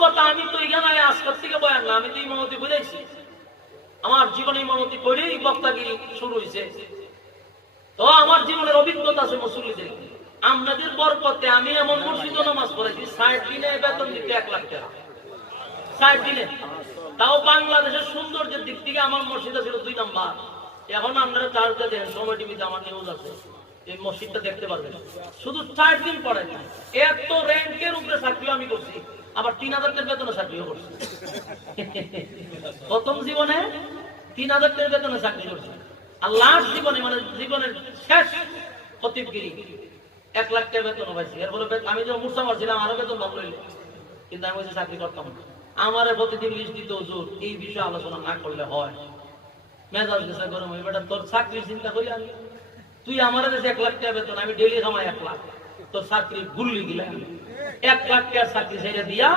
বাস্তবতা আমি তো এখানে আজকের থেকে বয়ান না, আমি তো ইমামতি বুঝাইছি। আমার জীবনে ইমামতি করেই বক্তাগিরি শুরু হয়েছে তো আমার জীবনের অভিজ্ঞতা আছে মুসল্লিদের আপনাদের বরকতে আমি এমন মসজিদ নামাজ পড়েছি ষাট দিনে বেতন দিতে এক লাখ টাকা। ষাট দিনে। তাও বাংলাদেশের সৌন্দর্যের দিক থেকে আমার মসজিদটা ছিল দুই নাম্বার। এখন আপনারা চারটা দেন সময় টিভিতে আমার নিউজ আছে। এই মসজিদটা দেখতে পারবেন। শুধু চার দিন পরে এত র্যাঙ্কের উপরে চাকরিও আমি করছি। আবার তিন হাজার টাকার বেতনে চাকরিও করছি। প্রথম জীবনে তিন হাজার টাকার বেতনে চাকরি করছি। আর লাস্ট জীবনে মানে জীবনের শেষ খতিবগিরি এক লাখ টাকা বেতন পাইছি। এর ফলে বে- আমি যখন মুসা মারছিলাম, আরও বেতন ভালো হইলে। কিন্তু আমি বলছি, চাকরি করতাম না। আমার প্রতিদিন লিস্ট দিতে হুজুর এই বিষয়ে আলোচনা না করলে হয়। মেজাজ গেছে গরম হয়ে, বেটা, তোর চাকরির চিন্তা করি আমি। তুই আমার দেশে এক লাখ টাকা বেতন, আমি ডেলি কামাই এক লাখ। তোর চাকরি গুল্লি গিলা এক লাখ টাকার চাকরি ছেড়ে দিয়া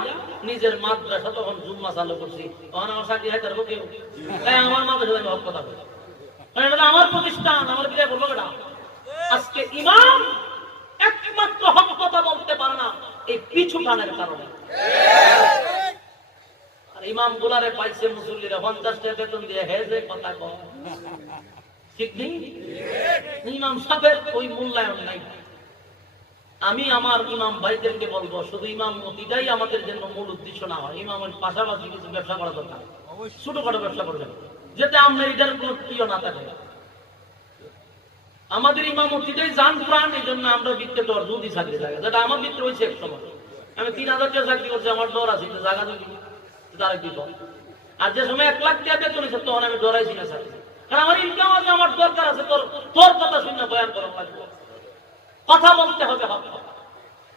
নিজের মাদ্রাসা তখন জুম্মা চালু করছি। তখন আমার চাকরি হাইতে পারব কেউ? তাই আমার মাদ্রাসা আমি কথা বলি। কারণ এটা আমার প্রতিষ্ঠান, আমার বিদায় বলব বেটা আজকে ইমাম একমাত্র হক কথা বলতে পারে না, এই পিছু টানের কারণে। আর ইমাম গুলারে পাইছে মুসল্লিরা পঞ্চাশ টাকা বেতন দিয়ে হেজে কথা কয়। ঠিক নেই? ইমাম সাহেবের ওই মূল্যায়ন নাই। আমি আমার ইমাম ভাইদেরকে বলব শুধু ইমাম মতিটাই আমাদের জন্য মূল উদ্দেশ্য না হয় ইমামের পাশাপাশি কিছু ব্যবসা করা দরকার। ছোটখাটো ব্যবসা করবেন। যাতে আমরা এটার কোনো প্রিয় না থাকে আমাদের ইমামতিটাই জান প্রাণ এই জন্য আমরা বৃত্তে ডর দুটি চাকরি থাকে যেটা আমার বৃত্তে হয়েছে এক সময়। আমি তিন হাজার টাকা চাকরি করছি আমার ডর আছে জায়গা যদি তার বিপদ আর যে সময় এক লাখ টাকা বেতন হয়েছে তখন আমি ডরাইছি না চাকরি কারণ আমার ইনকাম আছে আমার দরকার আছে তোর তোর কথা শুনে বয়ান করা লাগবে। কথা বলতে হবে। তো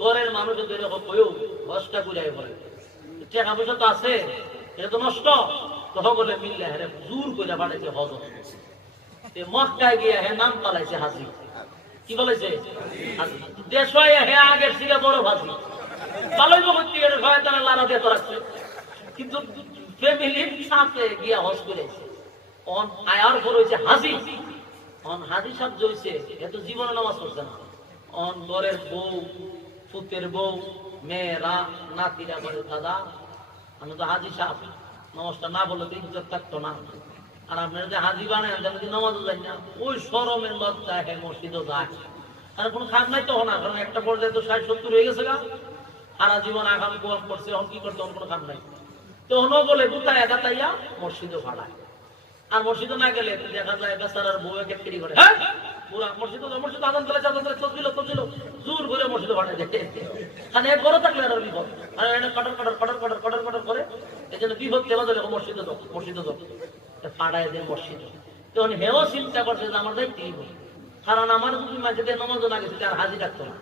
ঘরের মানুষের ধরে বইও দশটা ঘুরাই বলে টাকা পয়সা তো আছে, এটা তো নষ্ট। তখন বলে, মিললে হ্যাঁ জোর করে বাড়াইছে হজম। এ মক্কায় গিয়ে হে নাম পালাইছে হাসি কি বলেছে? দেশ হয়ে হে আগের ছিল বড় ভাসি ভালোই করতে গেলে শয়তানে লালা দিয়ে তো রাখছে কিন্তু ফ্যামিলির সাথে গিয়া হজ করেছে অন আয়ার পর হয়েছে হাজি। অন হাজি সাহেব জইছে এত জীবনে নামাজ পড়ছে না। অন বরের বউ পুতের বউ, মেয়েরা, নাতিরা বলে, দাদা, আমি তো হাজি সাহেব। নামাজটা না বলে তো থাকতো না। আর আপনারা যে হাজি বানায়, আমি যদি নামাজও যাই না। ওই সরমের লজ্জা হে মসজিদও যায়। আর কোনো খাম নাই তো না কারণ একটা পর্যায়ে তো ষাট সত্তর হয়ে গেছে গা। সারা জীবন আগাম গোয়াম করছে, এখন কি করতে অন্য কোনো কাম নাই। তো হলো বলে গুতায় এগাতাইয়া মসজিদও ভাড়ায়। আর মসজিদে না গেলে দেখা যায় বেচারার বউয়ে কেটকেরি করে। হ্যাঁ? মসজিদ মসজিদ আদান করে আদান চলছিল চলছিল জোর করে মসজিদে ভাড়ায় দেখে কারণ বড় থাকলে আর বিপদ। আর এনে কটর কটর কটর কটর কটর কটর করে এই জন্য বিপদ দেওয়া দিলে মসজিদে তো মসজিদে তো ফাড়ায় দেয় মসজিদে। হেও চিন্তা করছে যে আমার নিব। কারণ আমার মাঝে দিয়ে নমাজ না গেছে আর হাজি রাখতো না।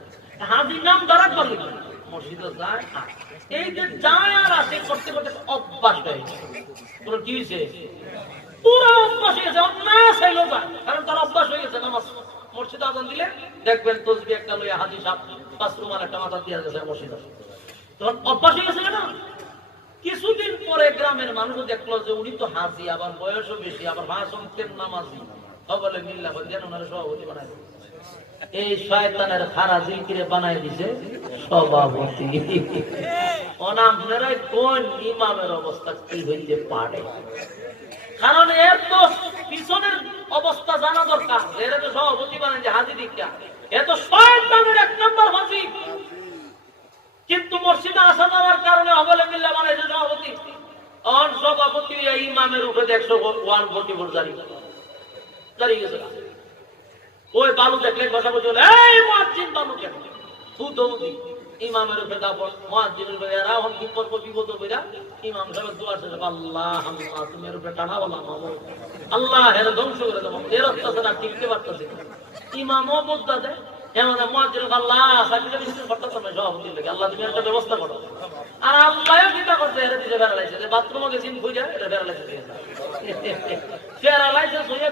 হাজির নাম ধরা করলি মসজিদে যায়। এই যে যায় আর আসে, করতে করতে অভ্যাস হয়ে গেছে কি হয়েছে? নামাজ দিলে দেখবেন একটা অভ্যাস কিছুদিন পরে গ্রামের মানুষ দেখল যে উনি তো হাজি, আবার বয়সও বেশি, আবার ভাষণ নামাজি। সকলে মিল্লা যেন ওনারা সভাপতি বানায়। এই শয়তানের খারা জিকিরে বানাই দিছে সভাপতি। আপনারাই কোন ইমামের অবস্থা কি হইতে পারে? কারণ এর তো পিছনের অবস্থা জানা দরকার। এর তো সভাপতি বানাই যে হাজি দীক্ষা। এ তো শয়তানের এক নম্বর হাজি। কিন্তু মসজিদে আসা যাওয়ার কারণে অবলে মিল্লা বানাইছে সভাপতি। অন সভাপতি এই ইমামের উপরে একশো ওয়ান ফোর্টি ফোর জারি। দাঁড়িয়ে গেছে ওই বালু দেখলে বসা বসে বলে, এই মুয়াজ্জিন বালু কেন? তু দৌদি ইমামের উপরে দাপট মুয়াজ্জিনের উপরে এখন কি করব, বিপদ বইরা ইমাম সাহেব দোয়া শেষ আল্লাহ তুমি এর উপরে টানা বলা মামু। আল্লাহ এর ধ্বংস করে দেবো। এর অত্যাচার টিকতে পারতেছে না। ইমামও মুদ্রা দেয় এমন আল্লাহ তুমি একটা ব্যবস্থা করো। করছে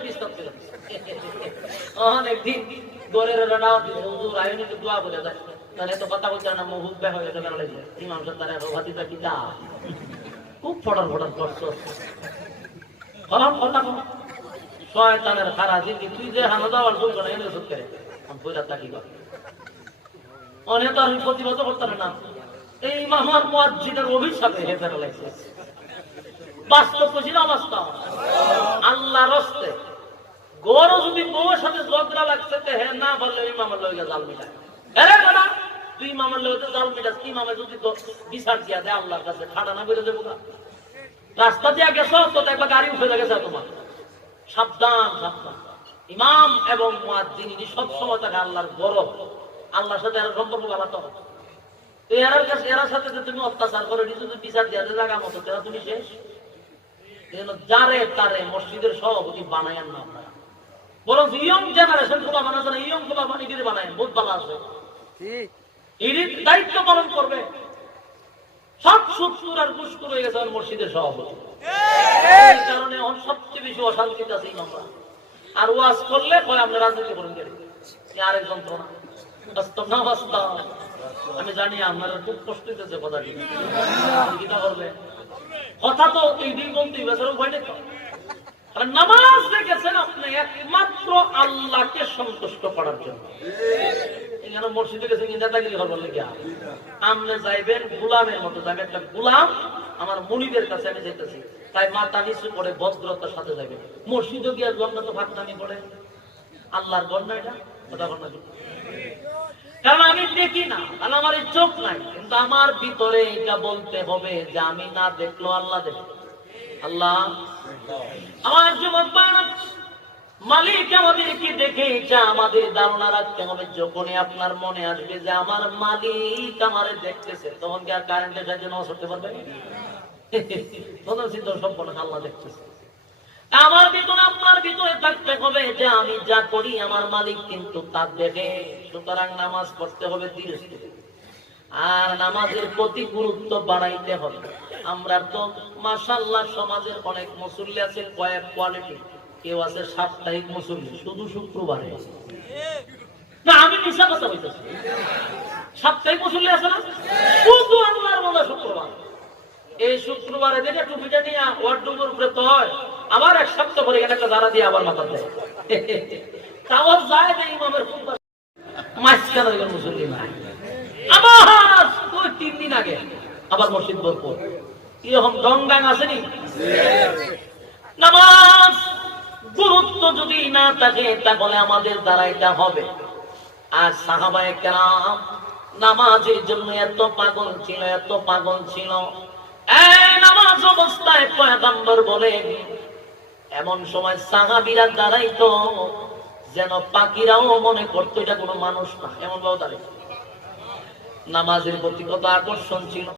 বিস্তার দোয়া বলে যায় তাহলে তো কথা বলছে না মুহুব বে হয়ে এটা বেড়ালাইছে ইমাম সাহেব তারে কি দা খুব ফটার ফটার করছ। হলাম কম শয়তানের খারা জিন্দি, তুই যে হানা দেওয়ার যোগ্য না এনে সত্যি আমি বইরা থাকি অনেক তো আমি প্রতিবাদ করতাম না। এই মামার মসজিদের অভিশাপে হে বেড়ালাইছে বাস্তব খুশি না বাস্তব আল্লাহ রস্তে গরু যদি বউয়ের সাথে ঝগড়া লাগছে হে না বললে ওই মামার লইগা জাল মিটায় তুই মামার লইতে জাল মিটাস, কি মামা যদি বিচার দিয়া দেয় আল্লাহর কাছে খাড়া না বেরো দেবো না রাস্তা দিয়ে গেছো, তো দেখবা গাড়ি উঠে গেছে তোমার। সাবধান সাবধান। ইমাম এবং মুয়াজ্জিন, ইনি সব সময় থাকে আল্লাহর গরব, আল্লাহর সাথে এর সম্পর্ক আলাদা হবে। তো এরার কাছে এরার সাথে যে তুমি অত্যাচার করো, এটি যদি বিচার দিয়া জায়গা মতো তেরা তুমি শেষ। যারে তারে মসজিদের সভাপতি বানায় না আপনারা। বরং ইয়ং জেনারেশন খোলা বানাচ্ছে না ইয়ং খোলা বানিয়ে বানায় বহুত ভালো আছে। ইডির দায়িত্ব পালন করবে। সব সুৎসুর আর পুষ্কুর হয়ে গেছে আমার মসজিদের সভাপতি। এই কারণে এখন সবচেয়ে বেশি অশান্তিতে আছে ইমামরা আর ওয়াজ করলে কয় আপনি রাজনীতি করুন গেলে আরেক যন্ত্রণা। বাস্তব না বাস্তব আমি জানি আপনার খুব কষ্ট হইতেছে কথাটি। করবে কথা তো এই দিন বলতেই বেচার উপায় নেই নামাজ রেখেছেন আপনি একমাত্র আল্লাহকে সন্তুষ্ট করার জন্য। আমার আল্লাহর কারণ আমি আমার এই চোখ নাই। কিন্তু আমার ভিতরে এটা বলতে হবে যে আমি না দেখল আল্লাহ দেখবে আল্লাহ আমার যুবক মালিক আমাদেরকে দেখে এটা আমাদের ধারণা রাখতে হবে। যখনই আপনার মনে আসবে যে আমার মালিক আমারে দেখতেছে, তখন কি আর কারেন্টের সাহায্য নামাজ পড়তে পারবে? যে যা আর নামাজের প্রতি গুরুত্ব বাড়াইতে হবে। আমরা তো মাসাল্লাহ সমাজের অনেক মুসল্লি আছে, কয়েক কোয়ালিটি। কেউ আছে সাপ্তাহিক মুসল্লি, শুধু শুক্রবারে। না, আমি মিশা কথা বলতেছি। সাপ্তাহিক মুসল্লি আছে না? শুধু আল্লাহর মনে শুক্রবার। এই শুক্রবারে দিনে টুপিটা নিয়ে ওয়ার্ডরুমের উপরে তো হয় আবার এক সপ্তাহ পরে এখানে একটা দাঁড়া দিয়ে আবার মাথা দেয়। তাও যায় যে ইমামের খুব মাঝখানে মুসল্লি নাই। আবার তিন দিন আগে আবার মসজিদ ভরপুর এরকম ডংডাং আসেনি? নামাজ গুরুত্ব যদি না থাকে, তাহলে আমাদের দ্বারা এটা হবে। আর সাহাবায়ে কেরাম নামাজের জন্য এত পাগল ছিল, এত পাগল ছিল। নামাজ অবস্থায় পয়গম্বর বলে এমন সময় সাহাবিরা দাঁড়াইতো, যেন পাখিরাও মনে করতো এটা কোনো মানুষ না। এমন ভাবে দাঁড়াইতো। নামাজের প্রতি কত আকর্ষণ ছিল।